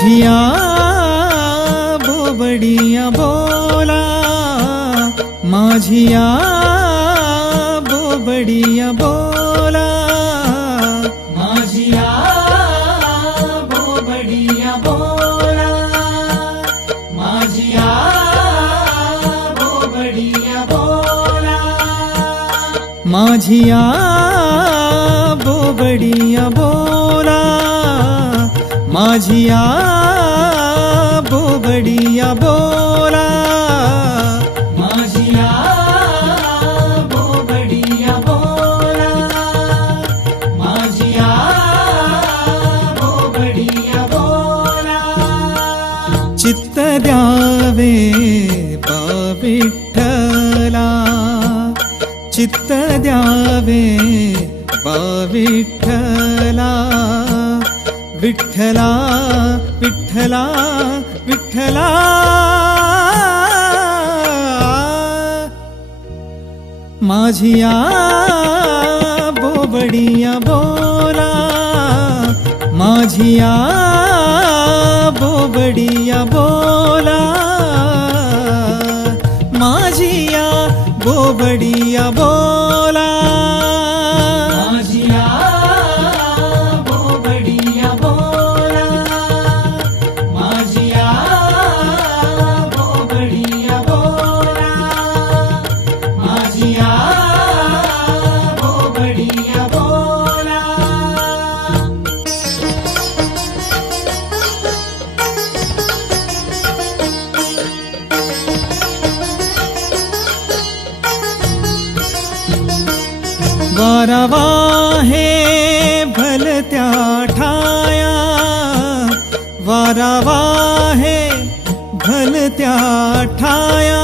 माझिया बोबडिया बोला, माझिया बोबडिया बोला, माझिया बोबडिया बोला, माझिया बोबडिया बोला, माझिया बोबडिया बोला, माझिया बोबडिया बोला, माझिया बोबडिया बोला, माझिया बोबडिया बोला. चित्त द्यावे बा विठ्ठला, चित्त द्यावे बा विठ्ठला, विठ्ठला विठ्ठला विठ्ठला. माझिया बोबडिया बोला, माझिया बोबडिया बोला, माझिया बोबडिया बोला, माझिया बोबडिया बोला, माझिया बोबडिया बोला, माझिया बोबडिया बोला. वारवा हे भलत्या ठाया, वारवा हे भलत्या ठाया,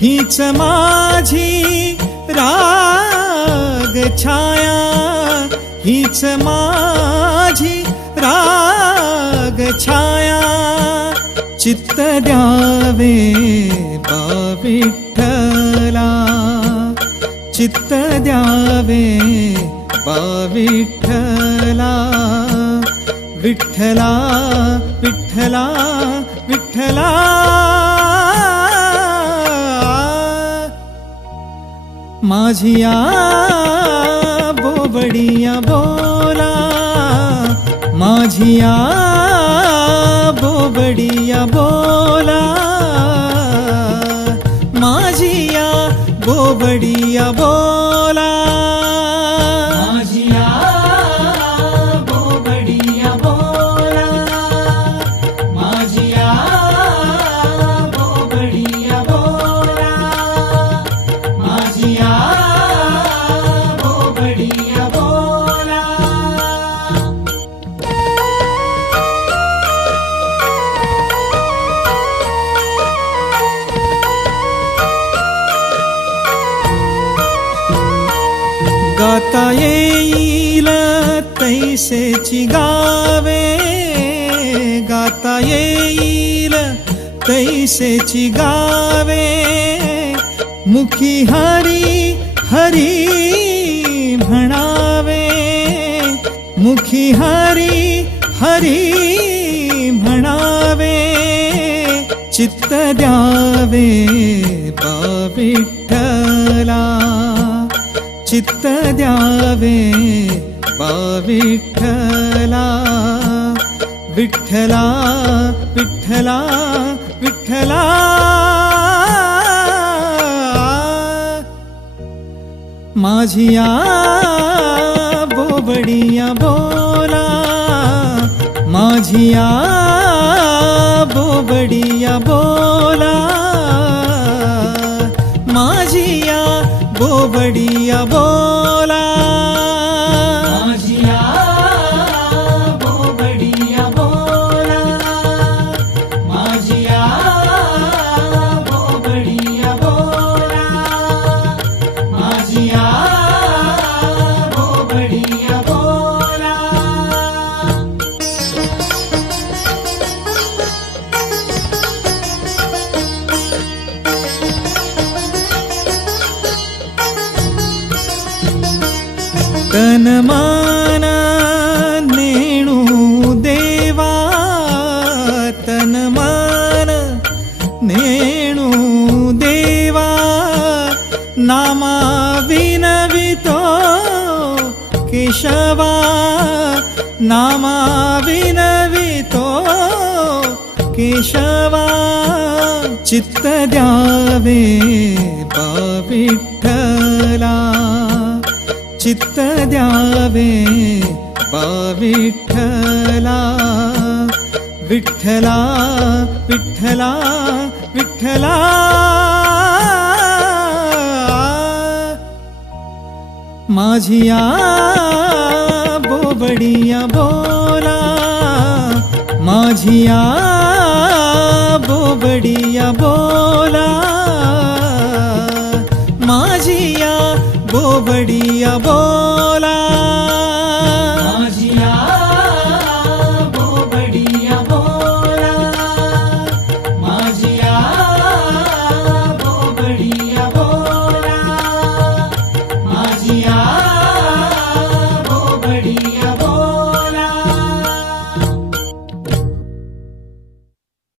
हीच माझी राग छाया, हीच माझी राग छाया. चित्त द्यावे बा विठ्ठला, चित्त द्यावे बा विठ्ठला, विठ्ठला विठ्ठला विठ्ठला. माझिया बोबडिया बोला, माझिया बोबडिया बोला, माझिया बोबडिया बोला, माझिया बोबडिया बोला, माझिया बोबडिया बोला, माझिया बोबडिया बोला. गाता येईल तैसेची गावे, गाता येईल तैसेची गावे, मुखी हरी हरी म्हणावे, मुखी हरी हरी म्हणावे. चित्त द्यावे बा विठ्ठला, चित्त द्यावे बा विठ्ठला, विठ्ठला विठ्ठला विठ्ठला. माझिया बोबडिया बोला, माझिया बोबडिया बोला, माझिया बोबडिया बोला, माझिया बोबडिया बोला, माझिया बोबडिया बोला, माझिया बोबडिया बोला. तन मन नेणू देवा, केशवा नामा विनवितो केशवा चित्त द्यावे बा विठ्ठला चित्त द्यावे बा विठ्ठला विठ्ठला विठ्ठला विठ्ठला माझिया बोबडिया बोला माझिया बोबडिया बोला माझिया बोबडिया बोला